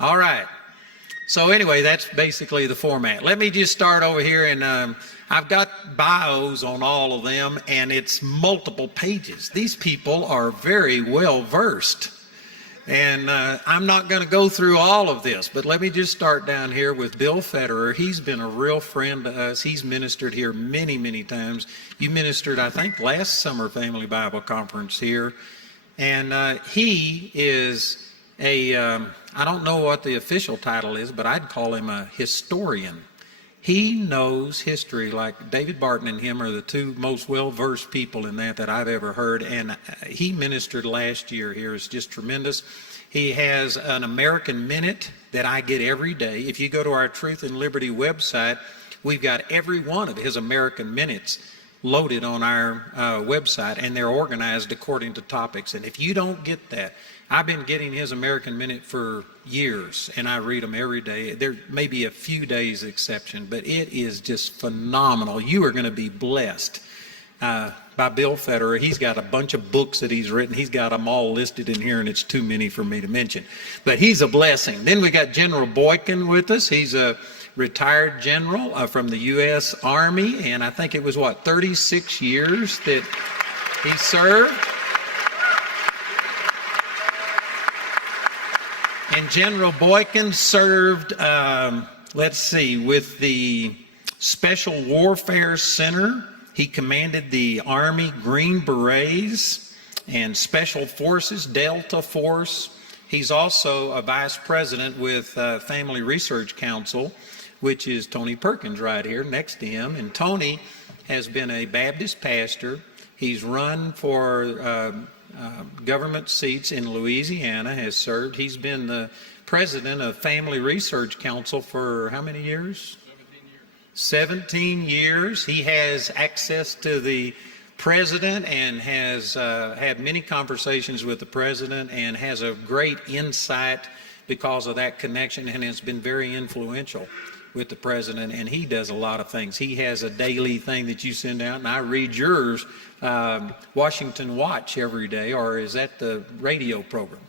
All right. So anyway, that's basically the format. Let me just start over here, and I've got bios on all of them, and it's multiple pages. These people are very well versed. And I'm not going to go through all of this, but let me just start down here with Bill Federer. He's been a real friend to us. He's ministered here many, many times. You ministered, I think, last summer Family Bible Conference here. And he is I don't know what the official title is, but I'd call him a historian. He knows history like David Barton and him are the two most well-versed people in that I've ever heard. And he ministered last year here. It's just tremendous. He has an American Minute that I get every day. If you go to our Truth and Liberty website, we've got every one of his American Minutes loaded on our website, and they're organized according to topics. And if you don't get that, I've been getting his American Minute for years, and I read them every day. There may be a few days exception, but it is just phenomenal. You are going to be blessed by Bill Federer. He's got a bunch of books that he's written. He's got them all listed in here, and it's too many for me to mention. But he's a blessing. Then we got General Boykin with us. He's a retired general from the U.S. Army, and I think it was, 36 years that he served. And General Boykin served, with the Special Warfare Center. He commanded the Army Green Berets and Special Forces, Delta Force. He's also a vice president with Family Research Council, which is Tony Perkins right here next to him. And Tony has been a Baptist pastor. He's run for government seats in Louisiana, has served. He's been the president of Family Research Council for how many years? 17 years. He has access to the president and has had many conversations with the president and has a great insight because of that connection, and has been very influential with the president, and he does a lot of things. He has a daily thing that you send out, and I read yours, Washington Watch, every day. Or is that the radio program?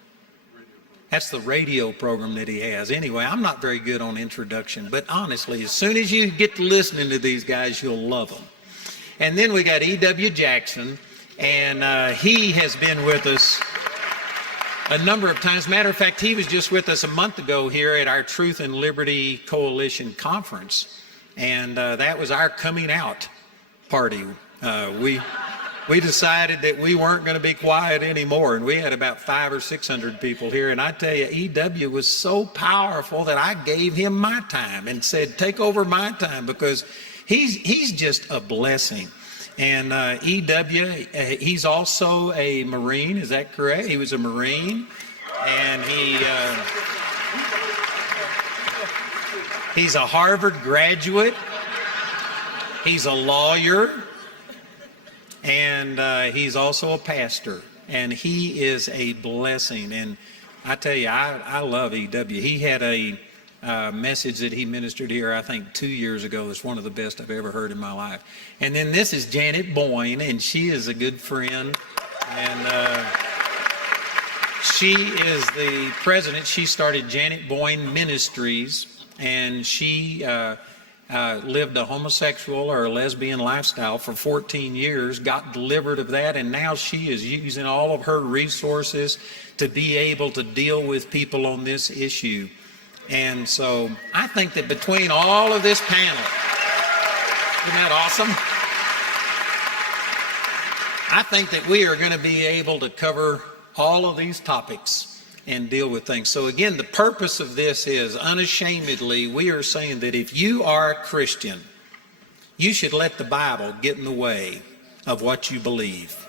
That's the radio program that he has. Anyway, I'm not very good on introduction, but honestly, as soon as you get to listening to these guys, you'll love them. And then we got E.W. Jackson, and he has been with us a number of times. Matter of fact, he was just with us a month ago here at our Truth and Liberty Coalition Conference, and that was our coming out party. We decided that we weren't going to be quiet anymore, and we had about 500 or 600 people here. And I tell you, E.W. was so powerful that I gave him my time and said, take over my time, because he's just a blessing. And E.W., he's also a Marine, is that correct? He was a Marine, and he's a Harvard graduate. He's a lawyer. And he's also a pastor, and he is a blessing. And I tell you, I love E.W. He had a message that he ministered here, I think 2 years ago. It's one of the best I've ever heard in my life. And then this is Janet Boyne, and she is a good friend, and she is the president. She started Janet Boyne Ministries, and she lived a homosexual or a lesbian lifestyle for 14 years, got delivered of that, and now she is using all of her resources to be able to deal with people on this issue. And so I think that between all of this panel, isn't that awesome? I think that we are going to be able to cover all of these topics and deal with things. So again, the purpose of this is, unashamedly, we are saying that if you are a Christian, you should let the Bible get in the way of what you believe.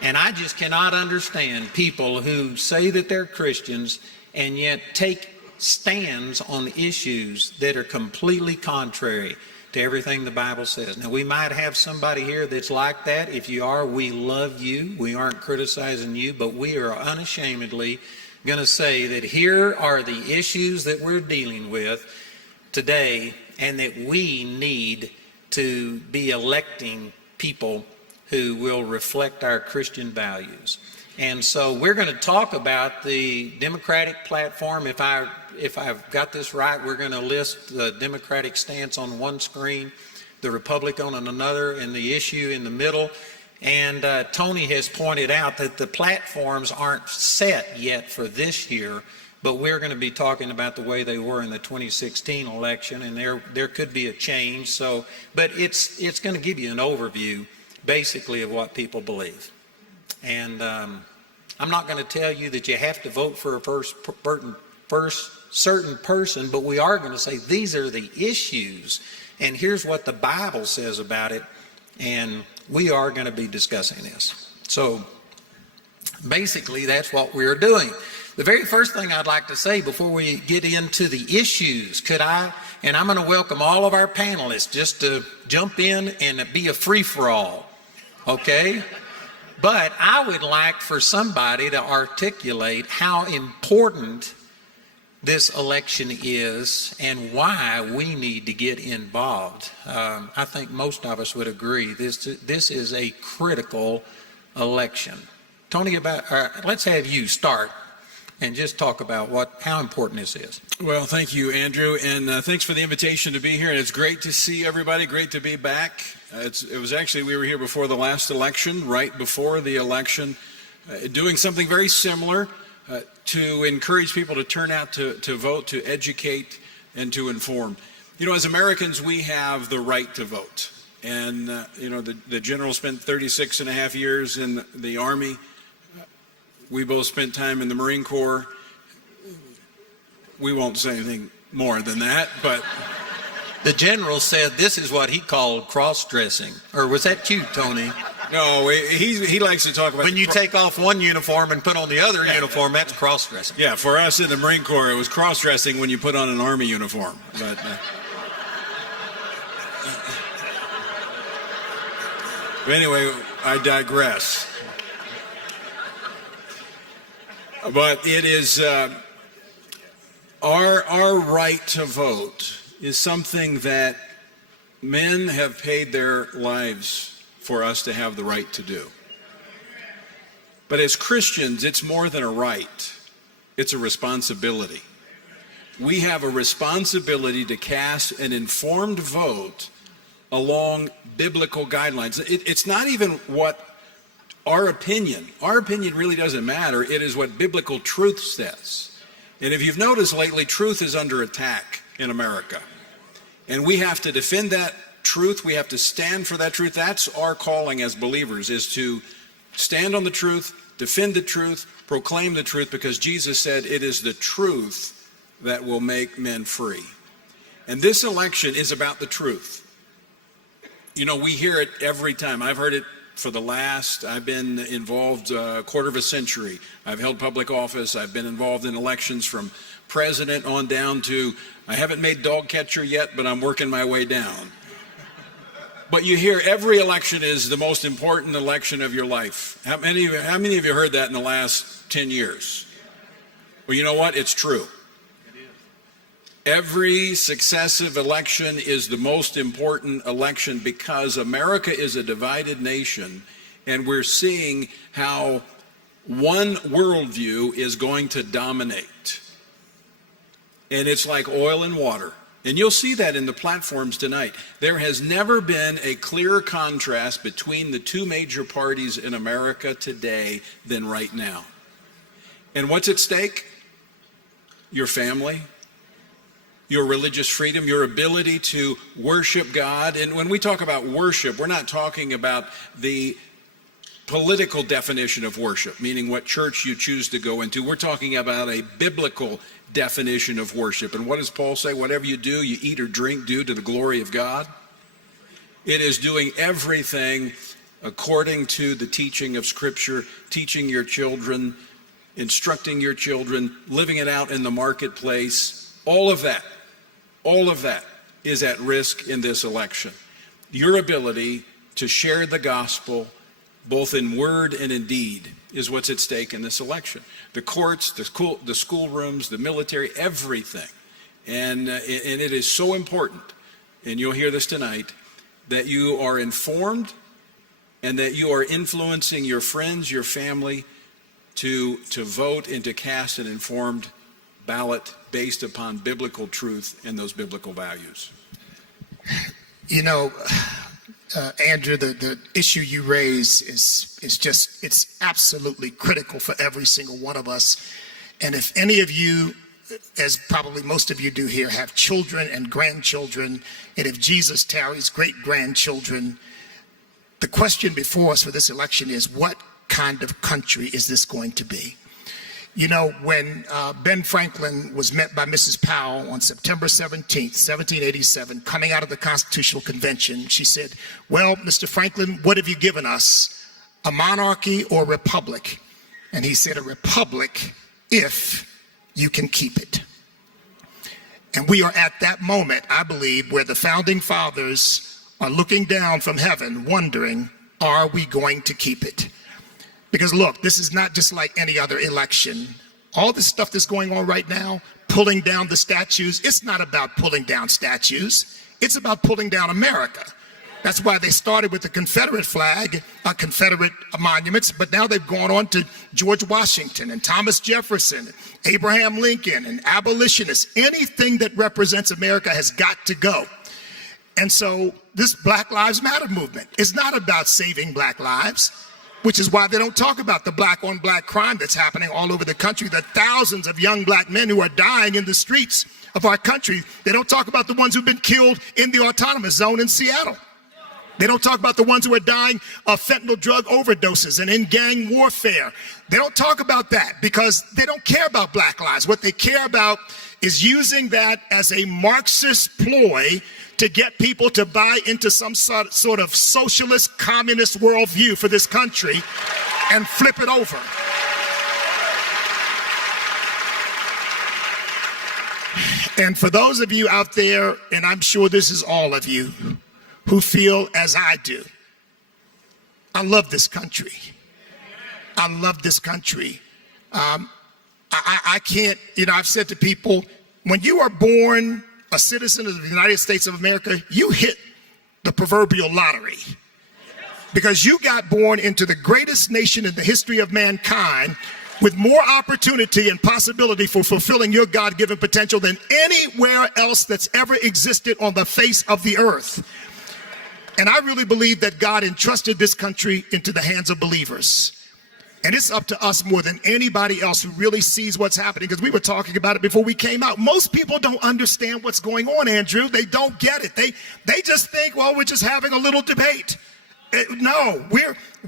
And I just cannot understand people who say that they're Christians and yet take stands on issues that are completely contrary to everything the Bible says. Now, we might have somebody here that's like that. If you are, we love you. We aren't criticizing you, but we are unashamedly going to say that here are the issues that we're dealing with today, and that we need to be electing people who will reflect our Christian values. And so we're going to talk about the Democratic platform. If I've got this right, we're going to list the Democratic stance on one screen, the Republican on another, and the issue in the middle. And Tony has pointed out that the platforms aren't set yet for this year, but we're going to be talking about the way they were in the 2016 election, and there could be a change. So, but it's going to give you an overview, basically, of what people believe. And I'm not going to tell you that you have to vote for a certain person, but we are going to say these are the issues, and here's what the Bible says about it, and we are going to be discussing this. So basically, that's what we're doing. The very first thing I'd like to say before we get into the issues, and I'm going to welcome all of our panelists just to jump in and be a free-for-all, okay? But I would like for somebody to articulate how important this election is and why we need to get involved. I think most of us would agree this is a critical election. Tony, let's have you start and just talk about how important this is. Well, thank you, Andrew, and thanks for the invitation to be here. And it's great to see everybody. Great to be back. It was actually, we were here before the last election, right before the election, doing something very similar to encourage people to turn out to vote, to educate, and to inform. You know, as Americans, we have the right to vote. And, the general spent 36 and a half years in the Army. We both spent time in the Marine Corps. We won't say anything more than that, but... The general said this is what he called cross-dressing. Or was that you, Tony? No, he likes to talk about... When you take off one uniform and put on the other uniform, that's cross-dressing. Yeah, for us in the Marine Corps, it was cross-dressing when you put on an Army uniform. But anyway, I digress. But it is our right to vote is something that men have paid their lives for us to have the right to do. But as Christians, it's more than a right. It's a responsibility. We have a responsibility to cast an informed vote along biblical guidelines. It's not even what our opinion really doesn't matter. It is what biblical truth says. And if you've noticed lately, truth is under attack in America. And we have to defend that truth. We have to stand for that truth. That's our calling as believers, is to stand on the truth, defend the truth, proclaim the truth, because Jesus said it is the truth that will make men free. And this election is about the truth. You know, we hear it every time. I've heard it I've been involved a quarter of a century. I've held public office. I've been involved in elections from president on down to, I haven't made dog catcher yet, but I'm working my way down. But you hear every election is the most important election of your life. How many of you heard that in the last 10 years? Well, you know what? It's true. Every successive election is the most important election because America is a divided nation, and we're seeing how one worldview is going to dominate. And it's like oil and water. And you'll see that in the platforms tonight. There has never been a clearer contrast between the two major parties in America today than right now. And what's at stake? Your family, your religious freedom, your ability to worship God. And when we talk about worship, we're not talking about the political definition of worship, meaning what church you choose to go into. We're talking about a biblical definition of worship. And what does Paul say? Whatever you do, you eat or drink, do to the glory of God. It is doing everything according to the teaching of Scripture, teaching your children, instructing your children, living it out in the marketplace. All of that is at risk in this election. Your ability to share the gospel, both in word and in deed, is what's at stake in this election. The courts, the schoolrooms, the military, everything. And it is so important, and you'll hear this tonight, that you are informed and that you are influencing your friends, your family, to vote and to cast an informed ballot based upon biblical truth and those biblical values. You know, Andrew, the issue you raise is just, it's absolutely critical for every single one of us. And if any of you, as probably most of you do here, have children and grandchildren, and if Jesus tarries, great-grandchildren, the question before us for this election is, what kind of country is this going to be? You know, when Ben Franklin was met by Mrs. Powell on September 17th, 1787, coming out of the Constitutional Convention, she said, well, Mr. Franklin, what have you given us, a monarchy or a republic? And he said, a republic if you can keep it. And we are at that moment, I believe, where the founding fathers are looking down from heaven wondering, are we going to keep it? Because look, this is not just like any other election. All this stuff that's going on right now, pulling down the statues, it's not about pulling down statues. It's about pulling down America. That's why they started with the Confederate flag, Confederate monuments, but now they've gone on to George Washington and Thomas Jefferson, Abraham Lincoln, and abolitionists. Anything that represents America has got to go. And so this Black Lives Matter movement is not about saving black lives, which is why they don't talk about the black-on-black crime that's happening all over the country, the thousands of young black men who are dying in the streets of our country. They don't talk about the ones who've been killed in the autonomous zone in Seattle. They don't talk about the ones who are dying of fentanyl drug overdoses and in gang warfare. They don't talk about that because they don't care about black lives. What they care about is using that as a Marxist ploy to get people to buy into some sort of socialist, communist worldview for this country and flip it over. And for those of you out there, and I'm sure this is all of you, who feel as I do, I love this country. I love this country. I can't, you know, I've said to people, when you are born a citizen of the United States of America, you hit the proverbial lottery because you got born into the greatest nation in the history of mankind with more opportunity and possibility for fulfilling your God-given potential than anywhere else that's ever existed on the face of the earth. And I really believe that God entrusted this country into the hands of believers. And it's up to us more than anybody else who really sees what's happening, because we were talking about it before we came out. Most people don't understand what's going on, Andrew. They don't get it. They just think, well, we're just having a little debate. No,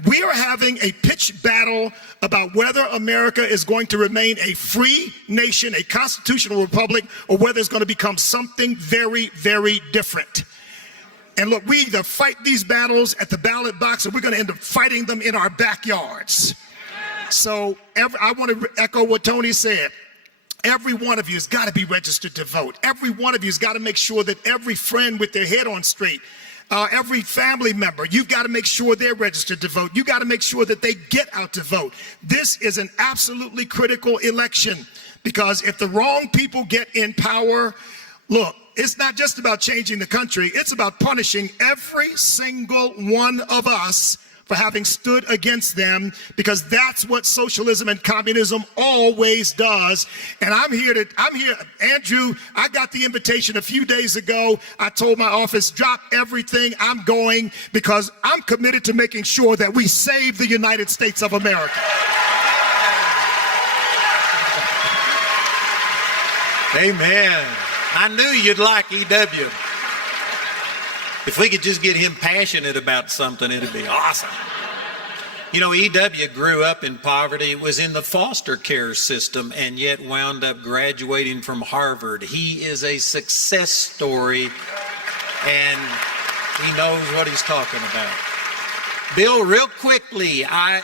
we are having a pitched battle about whether America is going to remain a free nation, a constitutional republic, or whether it's going to become something very, very different. And look, we either fight these battles at the ballot box or we're going to end up fighting them in our backyards. So I want to echo what Tony said. Every one of you has got to be registered to vote. Every one of you has got to make sure that every friend with their head on straight, every family member, you've got to make sure they're registered to vote. You got to make sure that they get out to vote. This is an absolutely critical election, because if the wrong people get in power, look, it's not just about changing the country. It's about punishing every single one of us for having stood against them, because that's what socialism and communism always does. And I'm here, Andrew, I got the invitation a few days ago. I told my office, drop everything, I'm going, because I'm committed to making sure that we save the United States of America. Amen. I knew you'd like EW. If we could just get him passionate about something, it'd be awesome. You know, EW grew up in poverty, was in the foster care system, and yet wound up graduating from Harvard. He is a success story, and he knows what he's talking about. Bill, real quickly, I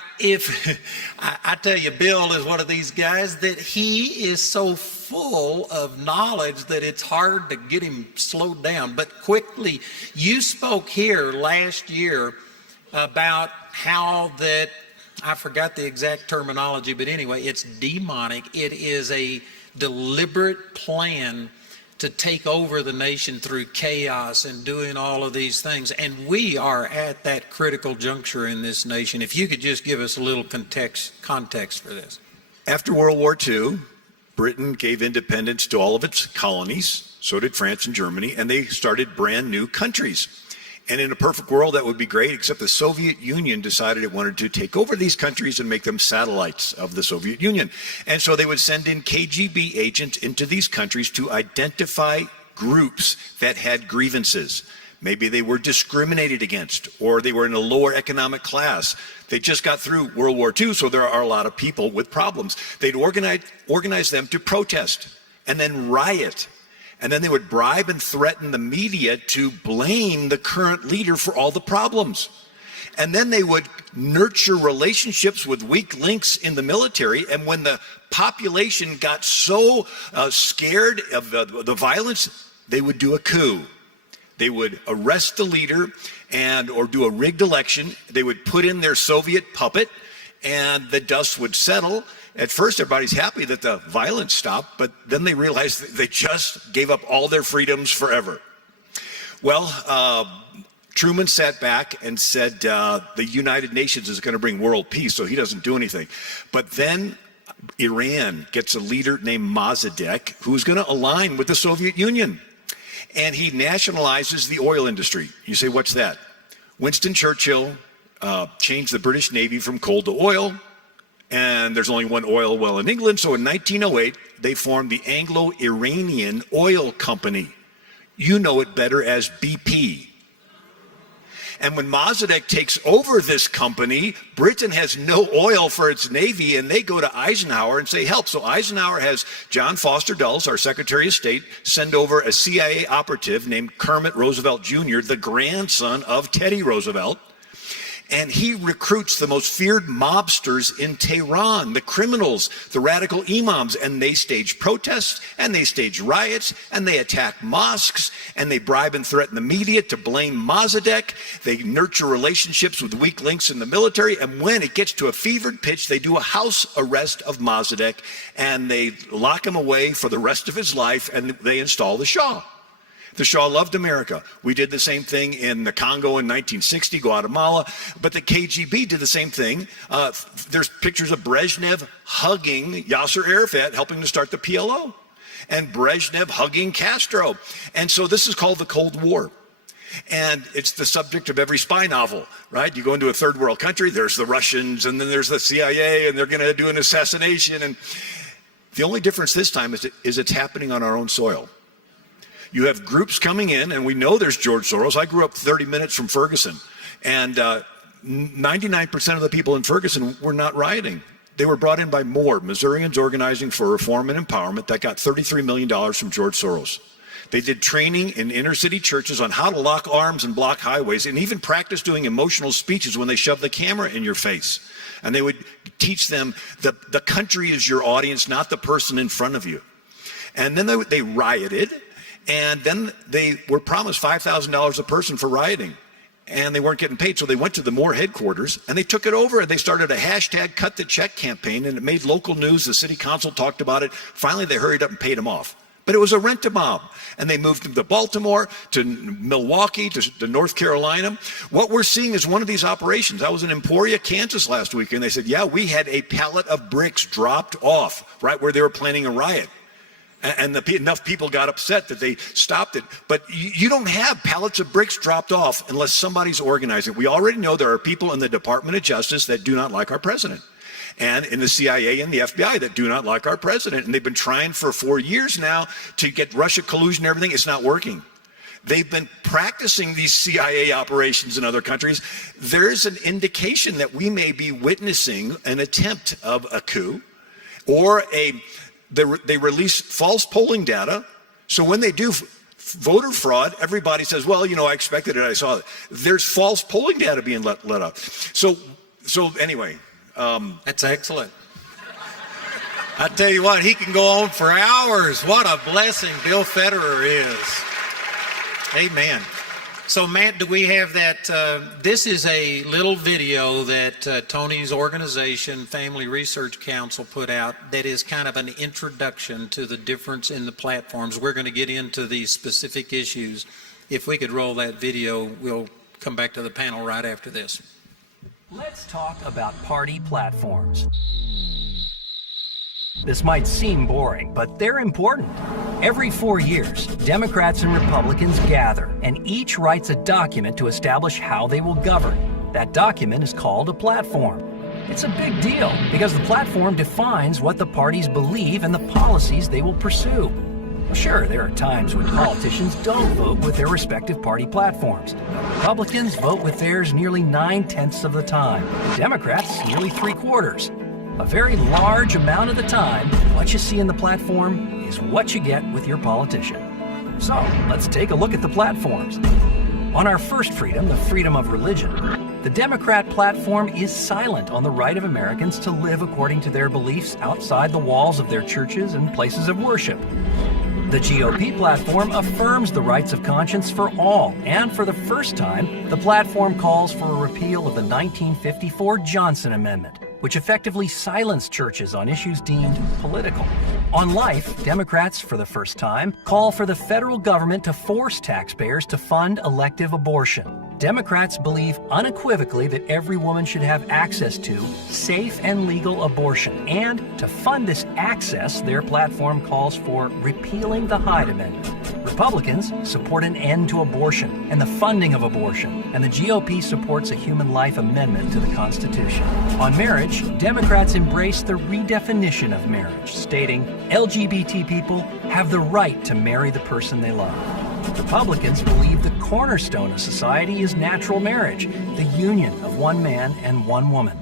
tell you, Bill is one of these guys that he is so full of knowledge that it's hard to get him slowed down. But quickly, you spoke here last year about how that, I forgot the exact terminology, but anyway, it's demonic. It is a deliberate plan to take over the nation through chaos and doing all of these things. And we are at that critical juncture in this nation. If you could just give us a little context for this. After World War II, Britain gave independence to all of its colonies. So did France and Germany, and they started brand new countries. And in a perfect world, that would be great, except the Soviet Union decided it wanted to take over these countries and make them satellites of the Soviet Union. And so they would send in KGB agents into these countries to identify groups that had grievances. Maybe they were discriminated against, or they were in a lower economic class. They just got through World War II, so there are a lot of people with problems. They'd organize them to protest and then riot. And then they would bribe and threaten the media to blame the current leader for all the problems. And then they would nurture relationships with weak links in the military. And when the population got so scared of the violence, they would do a coup. They would arrest the leader or do a rigged election. They would put in their Soviet puppet, and the dust would settle. At first, everybody's happy that the violence stopped, but then they realized that they just gave up all their freedoms forever. Well, Truman sat back and said the United Nations is going to bring world peace, so he doesn't do anything. But then Iran gets a leader named Mossadegh who's going to align with the Soviet Union. And he nationalizes the oil industry. You say, what's that? Winston Churchill changed the British Navy from coal to oil. And there's only one oil well in England. So in 1908, they formed the Anglo-Iranian Oil Company. You know it better as BP. And when Mossadegh takes over this company, Britain has no oil for its navy, and they go to Eisenhower and say, help. So Eisenhower has John Foster Dulles, our Secretary of State, send over a CIA operative named Kermit Roosevelt Jr., the grandson of Teddy Roosevelt. And he recruits the most feared mobsters in Tehran, the criminals, the radical imams, and they stage protests, and they stage riots, and they attack mosques, and they bribe and threaten the media to blame Mossadegh. They nurture relationships with weak links in the military, and when it gets to a fevered pitch, they do a house arrest of Mossadegh, and they lock him away for the rest of his life, and they install the Shah. The Shah loved America. We did the same thing in the Congo in 1960, Guatemala, but the KGB did the same thing. There's pictures of Brezhnev hugging Yasser Arafat, helping to start the PLO, and Brezhnev hugging Castro. And so this is called the Cold War. And it's the subject of every spy novel, right? You go into a third world country, there's the Russians, and then there's the CIA, and they're going to do an assassination. And the only difference this time is it's happening on our own soil. You have groups coming in, and we know there's George Soros. I grew up 30 minutes from Ferguson, and 99% of the people in Ferguson were not rioting. They were brought in by MORE, Missourians Organizing for Reform and Empowerment, that got $33 million from George Soros. They did training in inner city churches on how to lock arms and block highways, and even practice doing emotional speeches when they shove the camera in your face. And they would teach them that the country is your audience, not the person in front of you. And then they rioted. And then they were promised $5,000 a person for rioting, and they weren't getting paid. So they went to the MORE headquarters, and they took it over, and they started a hashtag cut the check campaign, and it made local news. The city council talked about it. Finally, they hurried up and paid them off. But it was a rent-a-mob, and they moved them to Baltimore, to Milwaukee, to North Carolina. What we're seeing is one of these operations. I was in Emporia, Kansas last week, and they said, yeah, we had a pallet of bricks dropped off right where they were planning a riot. And enough people got upset that they stopped it. But you don't have pallets of bricks dropped off unless somebody's organizing it. We already know there are people in the Department of Justice that do not like our president, and in the CIA and the FBI that do not like our president. And they've been trying for 4 years now to get Russia collusion and everything. It's not working. They've been practicing these CIA operations in other countries. There's an indication that we may be witnessing an attempt of a coup, or they release false polling data. So when they do voter fraud, everybody says, well, I expected it, I saw it. There's false polling data being let up. So anyway. That's excellent. I tell you what, he can go on for hours. What a blessing Bill Federer is. Amen. So, Matt, do we have that? This is a little video that Tony's organization, Family Research Council, put out that is kind of an introduction to the difference in the platforms. We're going to get into these specific issues. If we could roll that video, we'll come back to the panel right after this. Let's talk about party platforms. This might seem boring, but they're important. Every 4 years, Democrats and Republicans gather, and each writes a document to establish how they will govern. That document is called a platform. It's a big deal because the platform defines what the parties believe and the policies they will pursue. Well, sure, there are times when politicians don't vote with their respective party platforms. Republicans vote with theirs nearly 9/10 of the time, and Democrats nearly 3/4. A very large amount of the time, what you see in the platform is what you get with your politician. So, let's take a look at the platforms. On our first freedom, the freedom of religion, the Democrat platform is silent on the right of Americans to live according to their beliefs outside the walls of their churches and places of worship. The GOP platform affirms the rights of conscience for all, and for the first time, the platform calls for a repeal of the 1954 Johnson Amendment, which effectively silenced churches on issues deemed political. On life, Democrats, for the first time, call for the federal government to force taxpayers to fund elective abortion. Democrats believe unequivocally that every woman should have access to safe and legal abortion, and to fund this access, their platform calls for repealing the Hyde Amendment. Republicans support an end to abortion and the funding of abortion, and the GOP supports a human life amendment to the Constitution. On marriage, Democrats embrace the redefinition of marriage, stating LGBT people have the right to marry the person they love. Republicans believe the cornerstone of society is natural marriage, the union of one man and one woman.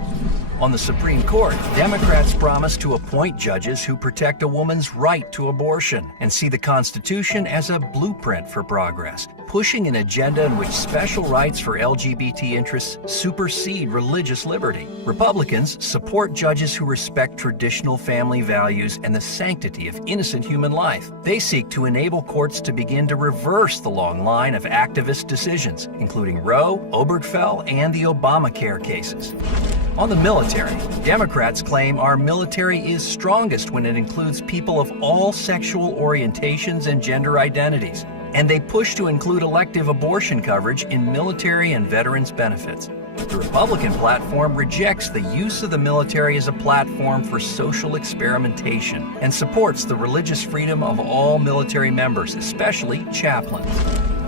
On the Supreme Court, Democrats promise to appoint judges who protect a woman's right to abortion and see the Constitution as a blueprint for progress, pushing an agenda in which special rights for LGBT interests supersede religious liberty. Republicans support judges who respect traditional family values and the sanctity of innocent human life. They seek to enable courts to begin to reverse the long line of activist decisions, including Roe, Obergefell, and the Obamacare cases. On the military, Democrats claim our military is strongest when it includes people of all sexual orientations and gender identities, and they push to include elective abortion coverage in military and veterans benefits. The Republican platform rejects the use of the military as a platform for social experimentation and supports the religious freedom of all military members, especially chaplains.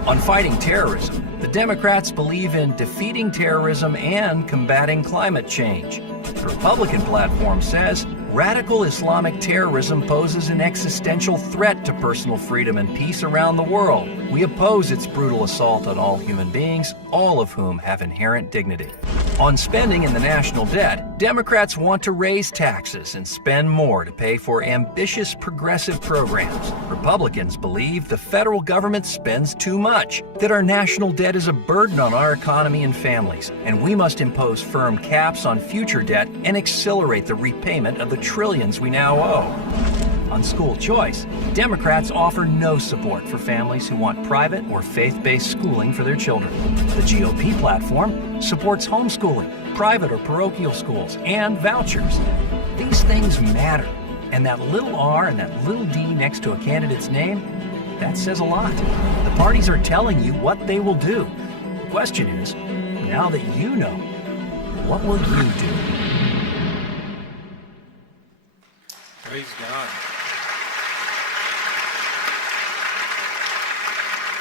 On fighting terrorism, the Democrats believe in defeating terrorism and combating climate change. The Republican platform says radical Islamic terrorism poses an existential threat to personal freedom and peace around the world. We oppose its brutal assault on all human beings, all of whom have inherent dignity. On spending and the national debt, Democrats want to raise taxes and spend more to pay for ambitious progressive programs. Republicans believe the federal government spends too much, that our national debt is a burden on our economy and families, and we must impose firm caps on future debt and accelerate the repayment of the trillions we now owe. On school choice, Democrats offer no support for families who want private or faith-based schooling for their children. The GOP platform supports homeschooling, private or parochial schools, and vouchers. These things matter, and that little r and that little d next to a candidate's name, that says a lot. The parties are telling you what they will do. The question is, now that you know, what will you do? Praise God.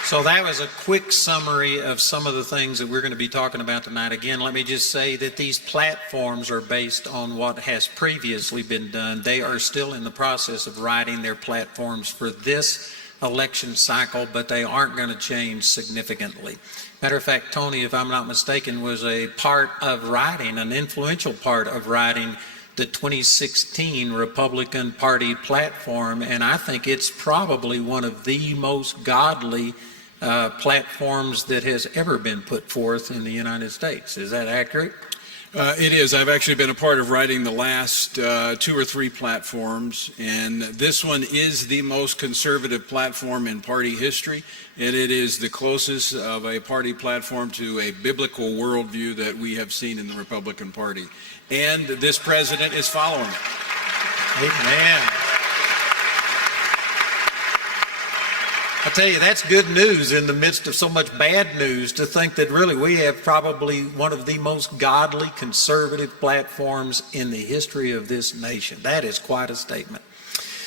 So that was a quick summary of some of the things that we're going to be talking about tonight. Again, let me just say that these platforms are based on what has previously been done. They are still in the process of writing their platforms for this election cycle, but they aren't going to change significantly. Matter of fact, Tony, if I'm not mistaken, was a part of writing, an influential part of writing the 2016 Republican Party platform, and I think it's probably one of the most godly platforms that has ever been put forth in the United States. Is that accurate? It is. I've actually been a part of writing the last 2 or 3 platforms, and this one is the most conservative platform in party history, and it is the closest of a party platform to a biblical worldview that we have seen in the Republican Party. And this president is following it. Amen. I tell you, that's good news in the midst of so much bad news, to think that really we have probably one of the most godly, conservative platforms in the history of this nation. That is quite a statement.